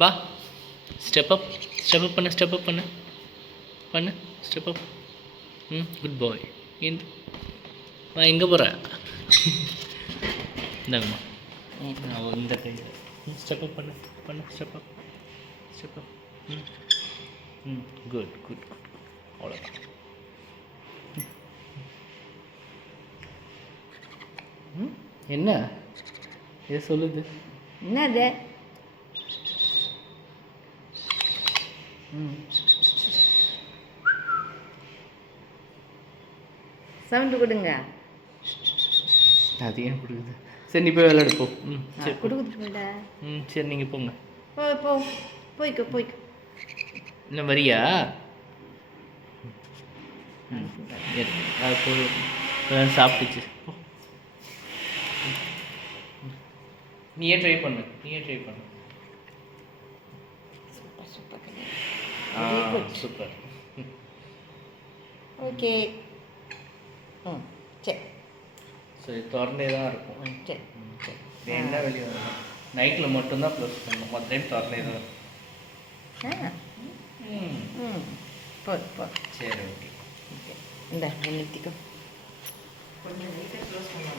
வா step up பண்ணு பண்ணு ஸ்டெப் அப். குட் பாய். வா எங்கே போகிற? இந்தாங்கம்மா இந்த கையில் ஸ்டெப் அப் பண்ணு ஸ்டெப் அப். குட் அவ்வளோதான். என்ன இது சொல்லுது? என்னது? சவுண்டு கொடுங்க. அது ஏன் கொடுக்குது? சரி நீ போய் விளையாடு போ. சரி கொடுக்குதுடா. சரி நீங்கள் போங்க. போய்க்கோ. இன்னும் வரியா? அது போய் சாப்பிட்டுச்சு. நீயே ட்ரை பண்ணு. சூப்பர். ஓகே. சரி திறந்தே தான் இருக்கும். சரி என்ன வெளியே வரும்? நைட்டில் மட்டும்தான் க்ளோஸ் பண்ணணும், மற்ற டைம் திறந்தே தான் இருக்கும். சரி ஓகே. இந்த நிறுத்திக்கோ. கொஞ்சம் லைட்டாக க்ளோஸ் பண்ணுவோம்.